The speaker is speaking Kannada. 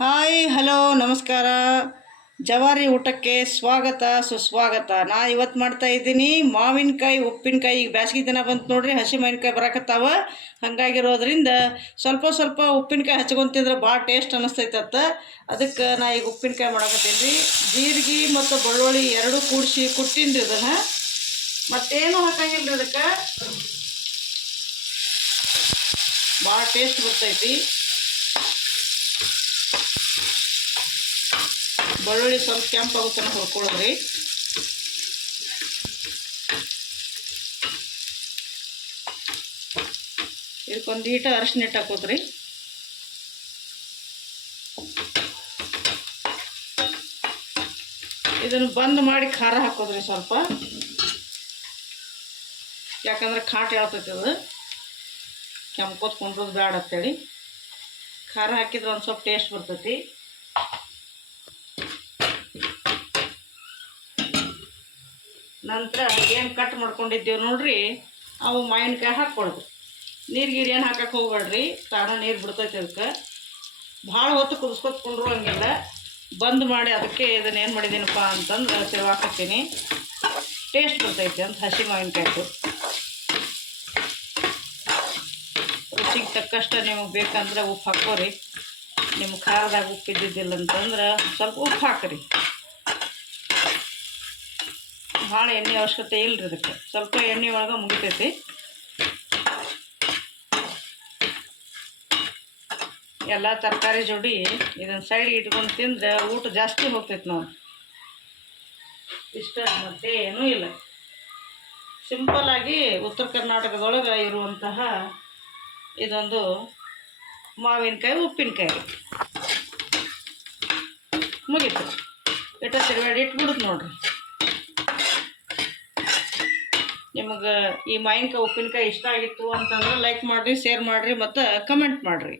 ಹಾಯ್ ಹಲೋ ನಮಸ್ಕಾರ. ಜವಾರಿ ಊಟಕ್ಕೆ ಸ್ವಾಗತ ಸುಸ್ವಾಗತ. ನಾ ಇವತ್ತು ಮಾಡ್ತಾ ಇದ್ದೀನಿ ಮಾವಿನಕಾಯಿ ಉಪ್ಪಿನಕಾಯಿ. ಈಗ ಬ್ಯಾಸ್ಗೆ ದಿನ ಬಂತು ನೋಡ್ರಿ, ಹಸಿ ಮಾವಿನಕಾಯಿ ಬರಾಕತ್ತಾವ. ಹಾಗಾಗಿರೋದ್ರಿಂದ ಸ್ವಲ್ಪ ಸ್ವಲ್ಪ ಉಪ್ಪಿನಕಾಯಿ ಹಚ್ಕೊಂಡು ತಿಂದ್ರೆ ಭಾಳ ಟೇಸ್ಟ್ ಅನ್ನಿಸ್ತೈತತ್ತ. ಅದಕ್ಕೆ ನಾ ಈಗ ಉಪ್ಪಿನಕಾಯಿ ಮಾಡಕತ್ತೀನಿ ರೀ. ಜೀರಿಗೆ ಮತ್ತು ಬೆಳ್ಳುಳ್ಳಿ ಎರಡೂ ಕೂಡಿಸಿ ಕುಟ್ಟಿನ್ರಿ. ಇದನ್ನು ಮತ್ತೇನು ಹಾಕಂಗಿಲ್ಲ ರೀ. ಅದಕ್ಕೆ ಭಾಳ ಟೇಸ್ಟ್ ಬರ್ತೈತಿ. ಬೆಳ್ಳುಳ್ಳಿ ಸ್ವಲ್ಪ ಕೆಂಪಾಗೋ ತನಕ ಹುರ್ಕೊಳ್ಳೋದ್ರಿ. ಇದಕ್ಕೊಂದು ಈಟ ಅರಿಶಿನ ಹಿಟ್ಟು ಹಾಕೋದ್ರಿ. ಇದನ್ನು ಬಂದ್ ಮಾಡಿ ಖಾರ ಹಾಕೋದ್ರಿ ಸ್ವಲ್ಪ, ಯಾಕಂದ್ರೆ ಖಾಟ ಹೇಳ್ತೈತಿ. ಅದು ಕೆಂಪೋತ್ಕೊಂಡ್ರದ್ದು ಬೇಡ ಅಂತೇಳಿ ಖಾರ ಹಾಕಿದ್ರೆ ಒಂದು ಸ್ವಲ್ಪ ಟೇಸ್ಟ್ ಬರ್ತೈತಿ. ನಂತರ ಏನು ಕಟ್ ಮಾಡ್ಕೊಂಡಿದ್ದೇವೆ ನೋಡ್ರಿ, ಅವು ಮಾವಿನಕಾಯಿ ಹಾಕ್ಕೊಳ್ದು. ನೀರು ಗೀರು ಏನು ಹಾಕಕ್ಕೆ ಹೋಗ್ಬೇಡ್ರಿ, ತಾನು ನೀರು ಬಿಡ್ತೈತೆ. ಅದಕ್ಕೆ ಭಾಳ ಹೊತ್ತು ಕುದಿಸ್ಕೊತ್ಕೊಂಡ್ರು ಹಂಗಿಲ್ಲ. ಬಂದ್ ಮಾಡಿ ಅದಕ್ಕೆ ಇದನ್ನು ಏನು ಮಾಡಿದ್ದೀನಪ್ಪ ಅಂತಂದ್ರೆ ತಿರುವಾಕತ್ತೀನಿ. ಟೇಸ್ಟ್ ಬರ್ತೈತೆ ಅಂತ ಹಸಿ ಮಾವಿನಕಾಯ್ತು. ರುಚಿಗೆ ತಕ್ಕಷ್ಟು ನಿಮಗೆ ಬೇಕಂದ್ರೆ ಉಪ್ಪು ಹಾಕೋರಿ. ನಿಮ್ಗೆ ಖಾರದಾಗ ಉಪ್ಪು ಇದ್ದಿದ್ದಿಲ್ಲ ಅಂತಂದ್ರೆ ಸ್ವಲ್ಪ ಉಪ್ಪು ಹಾಕಿರಿ. ಭಾಳ ಎಣ್ಣೆ ಅವಶ್ಯಕತೆ ಇಲ್ಲರಿ. ಅದಕ್ಕೆ ಸ್ವಲ್ಪ ಎಣ್ಣೆ ಒಳಗೆ ಮುಗಿತೈತಿ. ಎಲ್ಲ ತರಕಾರಿ ಜೋಡಿ ಇದನ್ನು ಸೈಡ್ಗೆ ಇಟ್ಕೊಂಡು ತಿಂದರೆ ಊಟ ಜಾಸ್ತಿ ಹೋಗ್ತೈತಿ ನೋಡಿ. ಇಷ್ಟ ಮತ್ತೆ ಏನೂ ಇಲ್ಲ. ಸಿಂಪಲ್ಲಾಗಿ ಉತ್ತರ ಕರ್ನಾಟಕದೊಳಗೆ ಇರುವಂತಹ ಇದೊಂದು ಮಾವಿನಕಾಯಿ ಉಪ್ಪಿನಕಾಯಿ ಮುಗೀತು. ಇಟ್ಟ ತಿರುಗಾಡಿ ಇಟ್ಬಿಡುದು ನೋಡ್ರಿ. ನಿಮಗೆ ಈ ಮಾವಿನಕಾಯಿ ಉಪ್ಪಿನಕಾಯಿ ಇಷ್ಟ ಆಗಿತ್ತು ಅಂತಂದ್ರೆ ಲೈಕ್ ಮಾಡಿರಿ, ಶೇರ್ ಮಾಡಿರಿ ಮತ್ತು ಕಮೆಂಟ್ ಮಾಡಿರಿ.